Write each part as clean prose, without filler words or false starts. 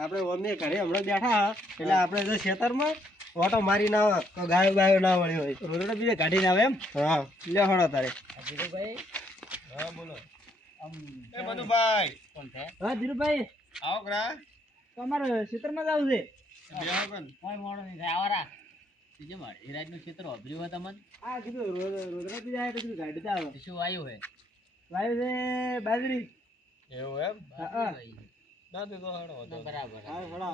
આપણે ઓમે ઘરે હમણાં બેઠા એટલે આપણે જો ખેતરમાં ઓટો મારી ના ગાયો ગાયો ના વળી હોય રોડે બીજે કાઢીને આવે એમ. હા લે હળો તારે ધીરુભાઈ. હા બોલો. એ મધુભાઈ કોણ છે? હા ધીરુભાઈ આવો કરા. તમારે ખેતરમાં જાવ છે. બેહો કન કોઈ મોડો નહીં થાય આવારા. બીજે મારે હિરાજનું ખેતર ઓભર્યું હોય તમને. આ કીધું રોડે બીજે આયા તો કીધું ગાડી તો આવે. શું વાયુ હોય? વાયુ છે બાજરી. એવું એમ? હા ના તે તો હાડો હતો બરાબર. હા હળો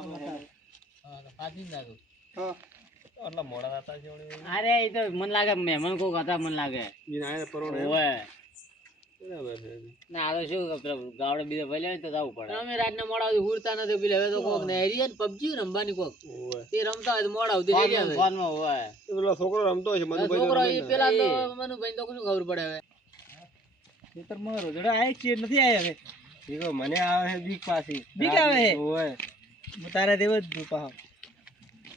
હા તો પાછી જાગો. હા આટલા મોડા હતા છે. અરે એ તો મન લાગે મહેમાન કોક હતા મન લાગે. ઈ ના પરોણે ઓય બરાબર છે. ના આ તો શું ગાવડે બીજે ભલે તો જવું પડે. અમે રાતના મોડા સુધી હુરતા નથી પેલે હવે તો કોક ને એરિયા ને પબજી રમવાની કોક તે રમતા હોય તો મોડા સુધી રેડિયા ફોનમાં હોય. એ પેલો છોકરો રમતો હોય છે મનુભાઈ. છોકરો એ પેલા તો મનુભાઈ તો શું ખબર પડે હવે. ખેતર માં રોજડા આય છે નથી આયા હવે. દીકો મને આવે છે બીક પાછી. બીક આવે છે ઓય હું તારા દેવ જ પાહો.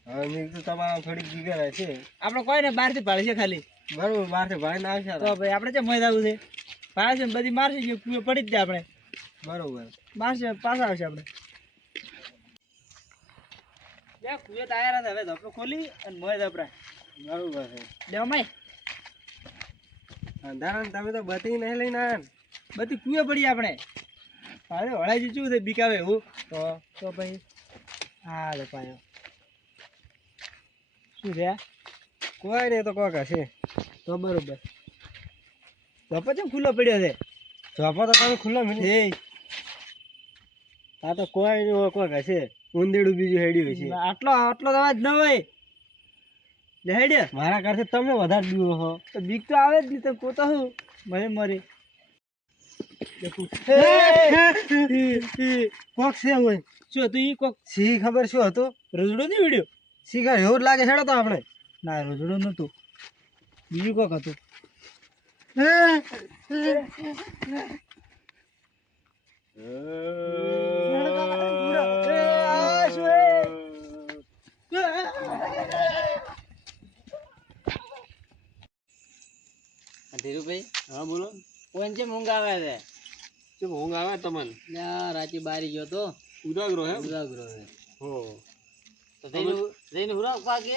હવે મે તો તમારા થોડીક બીગર છે. આપણે કોઈ ને બહાર થી ભાળી છે ખાલી. બરોબર બહાર થી ભાળી ના આવશે તો ભાઈ આપણે જે મય જાવું છે. પાછે બધી મારશે કે કુએ પડી જ જાય આપણે. બરોબર મારશે પાછા આવશે આપણે. લે કુએ તૈયાર હતા હવે ધપડો ખોલી અને મય દપરા. બરોબર છે લે મય. અંધારા તમે તો બધી નહીં લઈને આવ્યા. બધી કુએ પડી આપણે. અરે હળાજી શું છે બીક આવે એવું તો ભાઈ હા લે પાયો શું છે કોઈ નહીં તો કોક હશે તો બરોબર. ધપો કેમ ખુલ્લો પડ્યો છે? ધપો તો તમે ખુલ્લો મળી આ તો કોઈ નહીં હોય કોક હશે. ઊંધેડું બીજું હેડ્યું છે. આટલો આટલો અવાજ ન હોય લે હેડ્યા મારા કરશે તમે વધારે બીવો હો તો બીક તો આવે જ નહીં. તો પોતો હું મરે મરે કોક છે હોય શું હતું ઈ કોક સી ખબર શું હતું? રોજડો નહીં વિડીયો સી ખબર એવું જ લાગે છે તો આપણે. ના રોજડો નતું બીજું કોક હતું. ધીરુભાઈ હા બોલો. કોણ છે ઊંઘ આવે છે? શું ઊંઘ આવે તમને? રાતે બારી ગયો તો ઉદાગરો હે ઉદાગરો હે હો તો જઈને હુરાક પાકે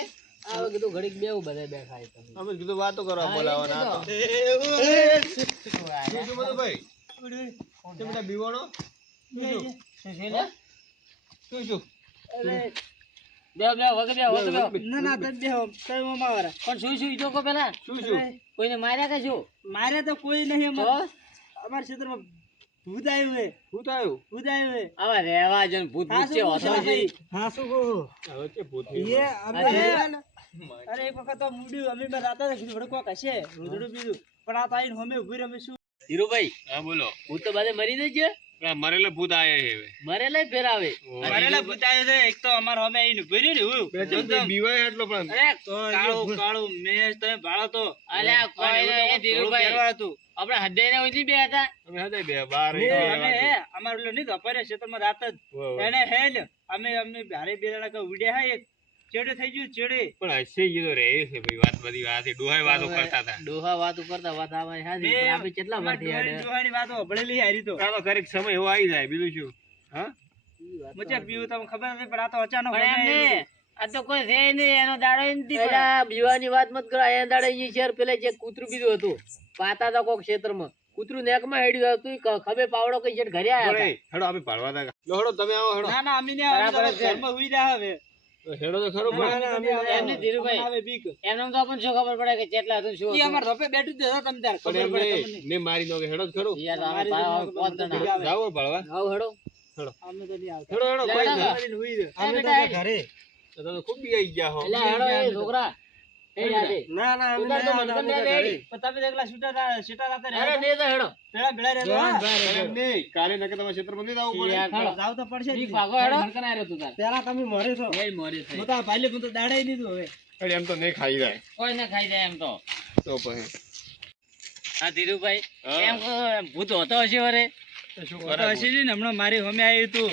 આવે કીધું ઘડીક બેવું બધા બેઠા તમે. અમે કીધું વાતો કરવા બોલાવવાના તો શું બધું ભાઈ તે બધા બીવાણો શું અરે બેવ બેવ વગર બેવ ના ના તને બેવ તઈ મામા વાળા પણ શું શું ઈજો કો પેલા શું કોઈને માર્યા કે શું? માર્યા તો કોઈ નહીં અમાર ક્ષેત્રમાં ભૂત આવ્યું હે. ભૂત આવ્યું હે આવા રેવા જન ભૂત પૂછે હોતો છે. હા શું કહો હવે કે ભૂત એ અરે એક વખત તો મુડ્યું અમે મે રાતા કીધું વડે કોક હશે રોજડું બીજું પણ આ તાઈને હમે ઉભી રમે શું. ધીરુભાઈ હા બોલો. ભૂત તો બાદે મરી દઈ છે. મરેલા ભૂત આયા છે હવે. મરેલા ફેરાવે મરેલા ભૂત આયા છે. એક તો અમાર હમે આઈને ભર્યું ને હું બે બીવાય એટલો પણ અરે કાળો કાળો મેં તમે ભાળો તો અલ્યા કોઈ એ ધીરુભાઈ હતું આપણે હદે ને ઓજી બે હતા. અમે હદે બે બાર અમે અમાર ઓલો ની ધપરે ક્ષેત્રમાં રાત જ એને હેલ અમે અમે ભારે બેડા કા ઉડ્યા હે એક ચેડે થઈ ગયું ચેડે પણ હશે ઈ તો રે છે ભાઈ વાત બધી વાત છે. ડોહાઈ વાતો કરતા હતા. ડોહા વાતો કરતા વાત આવે હાજી પણ આપણે કેટલા વાટી આડે ડોહાની વાતો ભળેલી હારી તો આ તો કરીક સમય એવો આવી જાય બીજું શું. હા મચા પીવું તમને ખબર નથી પણ આ તો અચાનક બને. આ તો કોઈ છે નહીં એનો દાડો નથી. પેલા બીવાની વાત મત કરો. એના દાડે ઈ શેર પેલા જે કૂતરું બીજું હતું પાતા હતા કોક ક્ષેત્રમાં કૂતરું નેકમાં હેડ્યું હતું ખભે પાવડો કઈ છે ઘરે આયા હેડો આપણે પાડવા દા લો હેડો તમે આવો હેડો. ના ના અમે ને ઘરમાં હુઈ રહ્યા હવે હેડો તો ખરો એમને ધીરુભાઈ આવે બીક એમને તો આપણને શું ખબર પડે કે કેટલા હતું શું ઈ અમાર રપે બેઠું જ હતા તમે તાર ખબર પડે તમને મે મારી દો કે હેડો જ ખરો યાર અમે પાંચ જણા જાવ ભળવા આવ હેડો હેડો અમે તો નહીં આવતા હેડો હેડો કોઈ હુઈ અમે તો ઘરે તો ખૂબ બી આવી ગયા હો. એટલે હેડો એ છોકરા એ યાદે ના ના અમે તો મન કરે પણ તમે એકલા છૂટા રાતે અરે ને તો હેડો પેલા ભેળા રહેજો નહીં કાલે નકે તમે ક્ષેત્રમાં નહીં જાવ પડે જાવ તો પડશે ઠીક ભાગો હેડો મન કરે તું તાર પેલા તમે મોરે છો એ મોરે છે હું તો ભાલે હું તો દાડાઈ લીધું હવે અરે એમ તો નહીં ખાઈ જાય કોઈ ના ખાઈ જાય એમ તો પછી હા ધીરુભાઈ એમ ભૂત હોતો હશે વરે શું કરે હશે ને હમણાં મારી હમે આવ્યું તું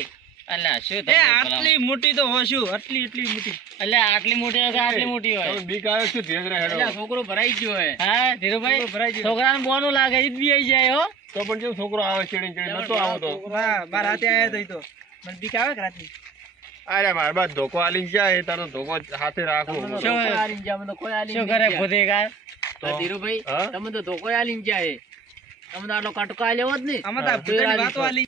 અલ્યા શું એ આટલી મોટી તો હોશું આટલી એટલી મોટી અલ્યા આટલી મોટી હોય કે આટલી મોટી હોય તમે બીક આવે શું ધ્યાન રહે હેડો અલ્યા છોકરો ભરાઈ ગયો હે હા ધીરુભાઈ ભરાઈ ગયો છોકરાને બોનું લાગે ઈ બી આવી જાય હો તો પણ કેમ છોકરો આવે ચીડી ચીડી નતો આવતો હા બાર રાતે આયા તો મને બીક આવે કે રાતે અરે માર બાદ ધોકો આલી જાય તારો ધોકો હાથે રાખો શું કરે ભૂતી ગાય તો ધીરુભાઈ તમે તો ધોકો આલીને જાય તમે તો આટલો કટકો આલ્યો જ નહીં અમે તો ભૂતની વાતો આલી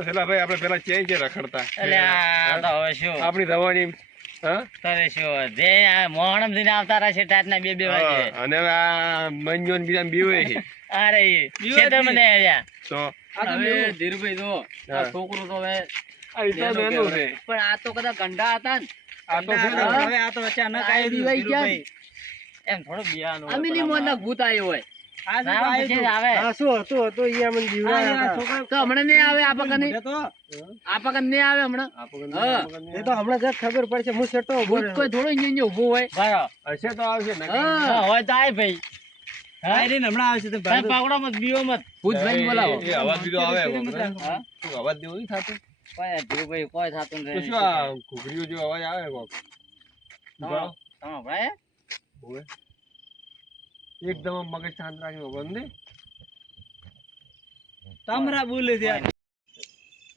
પેલા ભાઈ આપણે પેલા ચેન્જ રખડતા એટલે આ તો હવે શું આપણી રવાની તારે શું જે મોહણમ દિન આવતા રહે છે ટાટના 2 વાગે અને આ મંજોન બીજા બીવે છે અરે ખેતર મને આવ્યા તો હવે ધીરુભાઈ જો આ છોકરો તો હવે આ તો નાનો છે પણ આ તો કદા ગંડા હતા ને આ તો હવે આ તો અચાનક આવી દીવાઈ ગયા એમ થોડો બિયાનો અમીની મોના ભૂત આવ્યો હોય ખબર પડશે હું સેટો કોઈ થોડો ઉભો હોય હશે તો આવશે હોય તો આય ભાઈ હમણાં આવશે તો પાવડા મત બીવો મત ભૂત ભાઈ બોલાવો અવાજ બીજો આવે અવાજ દેવો નહીં થતો ભાઈ કોઈ થતું તો શું આ ઘૂઘરીઓ જેવો અવાજ આવે કોક ભાઈ એકદમ મગજ શાંત રાખી બંધ તમરા બોલે છે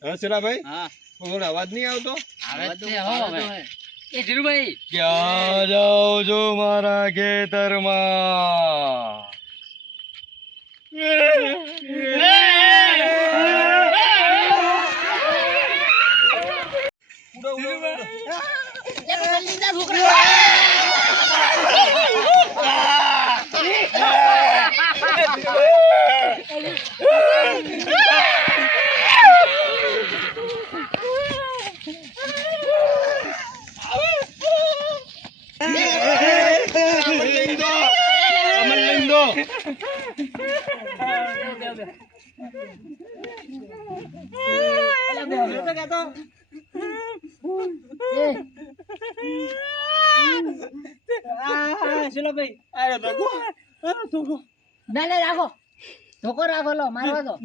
હા ચલા ભાઈ હા કોઈ અવાજ નહીં આવતો આવે છે હો હવે એ ધીરુભાઈ ક્યાં જાઓ છો મારા ખેતરમાં રાખો ધોકો રાખો લો મારવા દો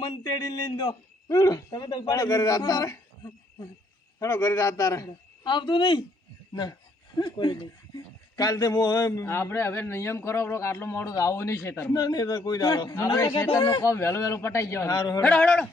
મન તેડી લઈને દો તમે તો ઘરે જતા આવતું નહીં ના કોઈ નહીં કાલ તે આપણે હવે નિયમ કરો આટલું મોડું આવું નહીં ખેતર ના નહીં તો કોઈ દાડો ખેતર નું કામ વહેલું પટાઈ ગયો હારું, હેડો હેડો